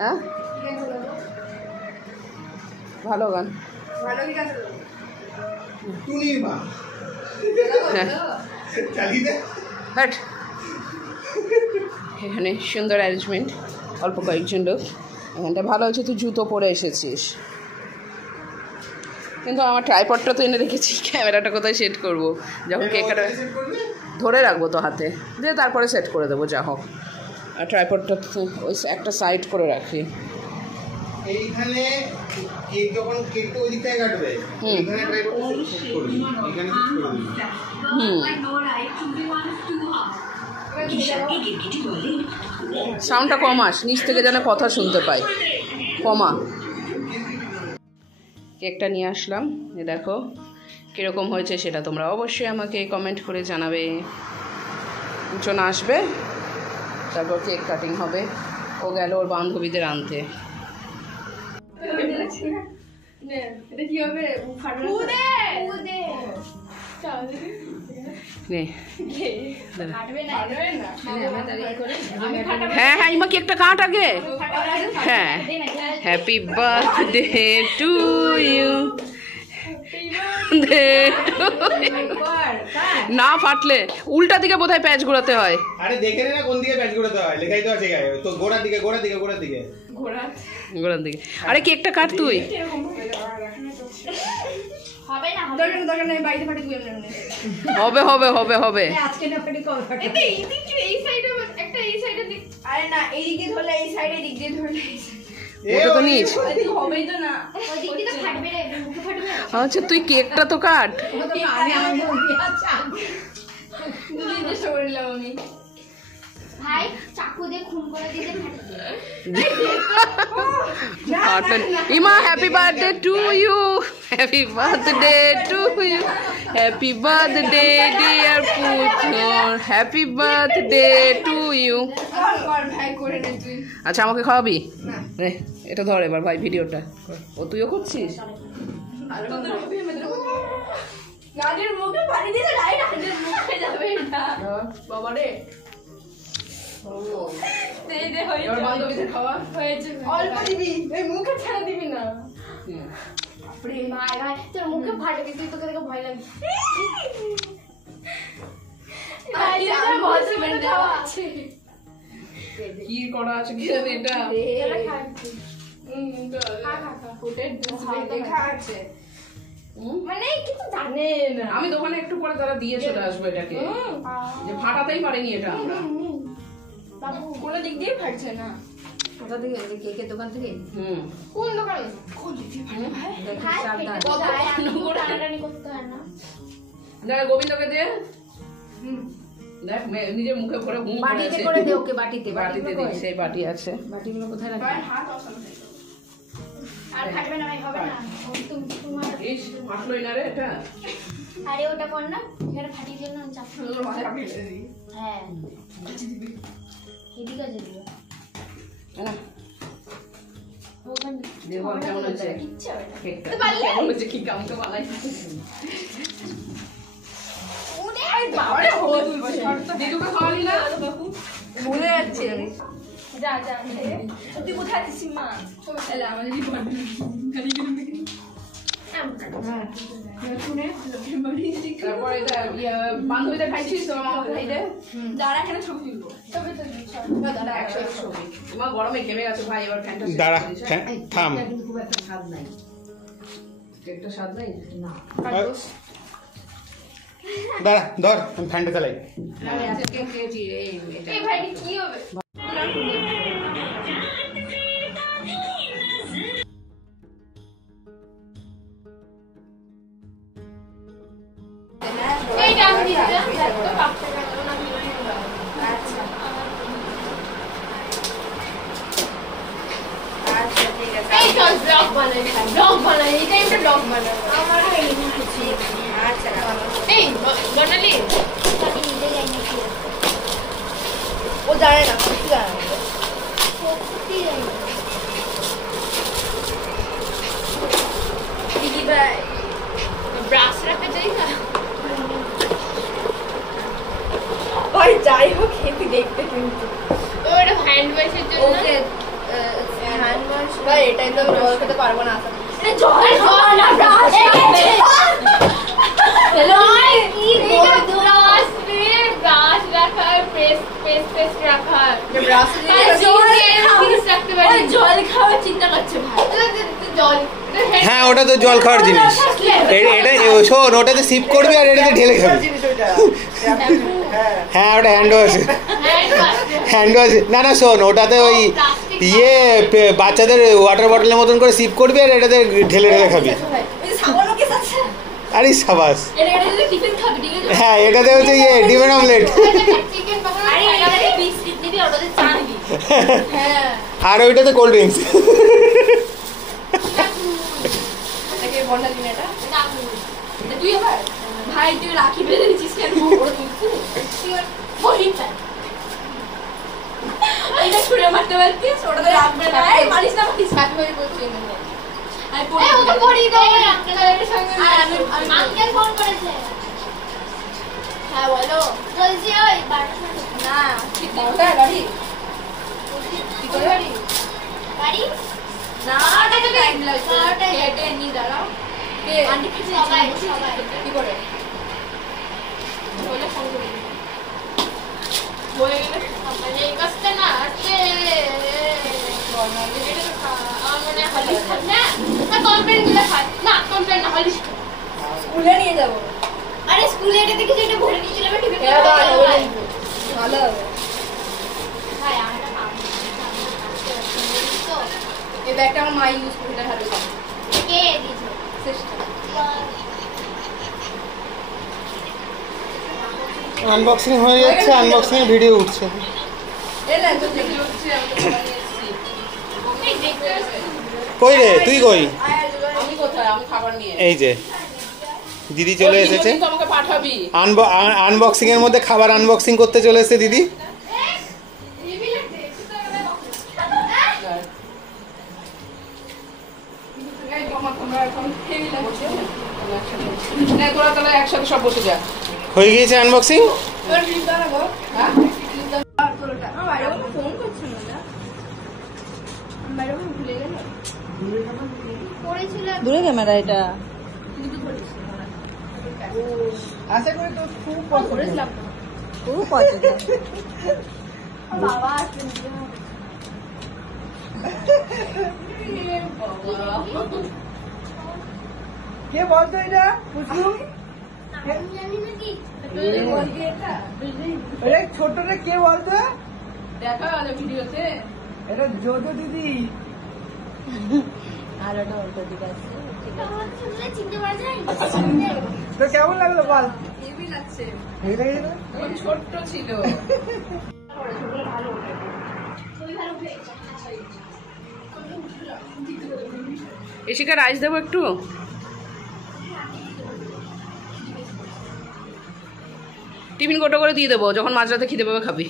হ্যাঁ ভালো গান বাট এখানে সুন্দর অ্যারেঞ্জমেন্ট, অল্প কয়েকজন লোক। এখানটা ভালো হচ্ছে তুই জুতো পরে এসেছিস, কিন্তু আমার ট্রাইপডটা তো এনে রেখেছি, ক্যামেরাটা কোথায় সেট করবো? যখন কেকটা ধরে রাখবো তো হাতে দিয়ে তারপরে সেট করে দেবো যা হোক। আর ট্রাইপডটা ওই একটা সাইড করে রাখি। এইখানে কেক যখন কেকটা ওই দিক থেকে কাটবে, এইখানে ট্রাইপডটা সেট করবি, এখানে সেট করে দিবি। সাউন্ডটা কমাস, নিচ থেকে যেন কথা শুনতে পাই, কমা। কেকটা নিয়ে আসলাম, এ দেখো কীরকম হয়েছে সেটা তোমরা অবশ্যই আমাকে কমেন্ট করে জানাবে। দুজন আসবে, তারপর কেক কাটিং হবে। ও গেল ওর বান্ধবীদের আনতে। হ্যাঁ হ্যাঁ ইমা কেকটা কাট আগে। হ্যাঁ হ্যাপি বার্থডে টু ইউ। না ফাটলে উল্টা দিকে বোধহয় প্যাচ ঘোরাতে হয়। আরে দেখে নে না কোন দিকে প্যাচ ঘোরাতে হয়, লেখাই তো আছে গায়ে। তো গোড়ার দিকে গোড়ার দিকে গোড়ার দিকে গোড়ার দিকে। আরে কেকটা কাট তুই। হবে না বাইরে ফাটি তুই এমনি হবে হবে হবে হবে। আজকে না ফাটি কবে ফাটি এই সাইডে একটা এই সাইডে আরে না এই দিকে ধরলে এই সাইডে দিক দিয়ে ধরলে ওটা তো নিচ হবেই তো না, ওই দিক দিয়ে ফাটবে রে, মুখে ফাটবে। আচ্ছা তুই কেকটা তো কাট। আরে আমি বলি আচ্ছা দুই দিয়ে সরলাম আমি ভাই চাকু দিয়ে খুন করে দিতে ফাটবে। ইমা happy birthday to you, happy birthday to you, happy birthday dear পুত্র, হ্যাপি বার্থডে টু ইউ। আচ্ছা আমাকে খাওয়াবি? এটা ধর এবার ভাই ভিডিওটা। ও তুইও করছিস? নাজের মুখে পানি দিতে রাইট নাজের মুখে যাবে না বাবা রে। বান্ধবীদের খাওয়া হয়েছে, অল্প দিবি, এই মুখে ছেড়ে দিবি না। তোর মুখে ফাটবে, তুই তোকে দেখে ভয় লাগবে। কি করা আছে কি জানি এটা মানে কিছু জানে না। আমি দোকানে একটু পরে তারা দিয়ে চলে আসবো এটাকে, যে ফাটাতেই পারেনি এটা। বাবু কোনো দিক দিয়ে ফাটছে না। কোথা থেকে? কেকের দোকান থেকে? কোন দোকানে? কোন দিক দিয়ে ফাটে ভাই? টানাটানি করতে হয় না। দেখ গোবিন্দকে দে, দেখ নিজের মুখে ভরে বাটিতে করে দে ওকে, বাটিতে। বাটিতে দিই, সেই বাটি আছে। বাটিগুলো কোথায় রাখবি? হাত অসান আর ফাটবে না ভাই, হবে না। তোমার ইস ফাটলোই না রে এটা। আরে ওটা কর না, এখানে ফাটিয়ে দিল না চাপ। হ্যাঁ এদিকে আছে দিও না ওখানে দেখো কেমন হচ্ছে ইচ্ছা হয় না। কেকটা কেমন হচ্ছে, কি কামকে বানাই ওরে বাবারে হলো দিদুকে খাওয়ালি না? ভুলে যাচ্ছি আমি। যা যা তুই কোথায় আছিস মা? চলে আমাদের জীবন তারপর এটা বান্ধবীদের খাইছিস তো আমাকে খাই দে। দাঁড়া এখানে ছবি তুলবো, ছবি তুলবি একসাথে ছবি। তোমার গরমে ঘেমে গেছে ভাই, এবার ফ্যানটা দাঁড়া থাম। খুব একটা স্বাদ নাই। কেকটা স্বাদ নাই না। দাঁড়া ধর আমি ফ্যানটা চালাই। কেক খেয়েছি এই ভাই কি হবে? এইটা আমি দিলাম তো পাপটা গেল না আচ্ছা আচ্ছা ঠিক আছে। এই তো ব্লগ বানাই এই টাইমটা ব্লগ বানাই আমার এই কিছু। আচ্ছা এই বানালি আমি নিজে যাই না কি ও জানে না কি জানে ও কি জানে দিদি ভাই ব্রাশ রাখা যায় না। ওই যাই হোক খেতে দেখতে কিন্তু ও এটা হ্যান্ড ওয়াশের জন্য ওকে হ্যান্ড ওয়াশ ভাই এটাই তো জল খেতে পারবো না এটা জল না ব্রাশ হ্যালো কি ব্রাশ ব্রাশ রাখা পেস্ট রাখা ব্রাশ রাখতে পারি জল খাওয়ার চিন্তা করছে ভাই জল হ্যাঁ ওটা তো জল খাওয়ার জিনিস এটা শোন ওটাতে সিপ করবি আর এটাতে ঢেলে খাবি হ্যাঁ ওটা হ্যান্ড ওয়াশ হ্যান্ড ওয়াশ না না শোন ওটাতে ওই ইয়ে বাচ্চাদের ওয়াটার বটলের মতন করে সিপ করবি আর এটাতে ঢেলে ঢেলে খাবি আরে সাবাস টিফিন খাবি ঠিক আছে হ্যাঁ এটাতে হচ্ছে ইয়ে ডিমের অমলেট চিকেন পকোড়া আরে এটাতে বিস্কিট দিবি ওটাতে চা দিবি হ্যাঁ আর ওইটাতে কোল্ড ড্রিঙ্কস এটাকে বন্ডা দিন এটা তুই আবার ভাই তুই রাখি বেঁধে দিচ্ছিস কেন বড় বহিটা এটা ছুঁড়ে মারতে পারতিস ওটাতে রাখবে না এই মারিস না মারিস সাথে হয়ে বলছি আই পড়ি ও তো পড়ি দাও আঙ্কেলের সঙ্গে আমি আঙ্কেল ফোন করেছে হ্যাঁ বলো বলছি ওই না ঠিক ওটা গাড়ি কি করে গাড়ি গাড়ি না ওটা তো টাইম লাগছে ওটা হেঁটে নি দাঁড়াও কে আন্টি কিছু সবাই কি করে বলে ফোন করে বলে গেলে মানে এই কাজটা না আজকে আমার মনে হয় হলিস খাবে না কমপ্লেন দিলে খায় না কমপ্লেন না হলিস স্কুলে নিয়ে যাবো আরে স্কুলে এটা দেখি যেটা ভরে নিয়ে চলে ঠিক আছে ভালো হবে ভাই আমরা পাবো তো এই ব্যাগটা আমার মা ইউজ করতে হবে কে দিয়েছে সিস্টেম আনবক্সিং হয়ে যাচ্ছে আনবক্সিং এর ভিডিও উঠছে এই না তো দেখি হচ্ছে আমি তো খাবার নিয়ে এসেছি এই দেখতে আছে কই রে তুই কই আমি কোথায় আমি খাবার নিয়ে এই যে দিদি চলে এসেছে কিন্তু আমাকে পাঠাবি আনবক্সিং এর মধ্যে খাবার আনবক্সিং করতে চলে এসেছে দিদি তোমরা এখন টেবিলে বসে তোরা তাহলে একসাথে সব বসে যা হয়ে গিয়েছে আনবক্সিং তোর ক্লিপ দাঁড়াবো হ্যাঁ তোরটা আমার বাইরে কোনো ফোন করছে না বাইরে ভুলে গেল পড়েছিল দূরে ক্যামেরা এটা আশা করি তো খুব পছন্দ খুব পছন্দ বাবা আছে কে বলতো এটা কুসুম আমি জানি না কি আরে ছোটটা কে বলতো দেখা আলো ভিডিওতে এটা যোদো দিদি আর ওটা অল্প দিকে আছে আমার শুনলে চিনতে পারা যায় তো কেমন লাগলো বল হেভি লাগছে তখন ছোট্ট ছিল খুবই ভালো উঠে এশিকা রাইস দেবো একটু টিফিন কোটো করে দিয়ে দেবো যখন মাঝরাতে খিদে পাবে খাবি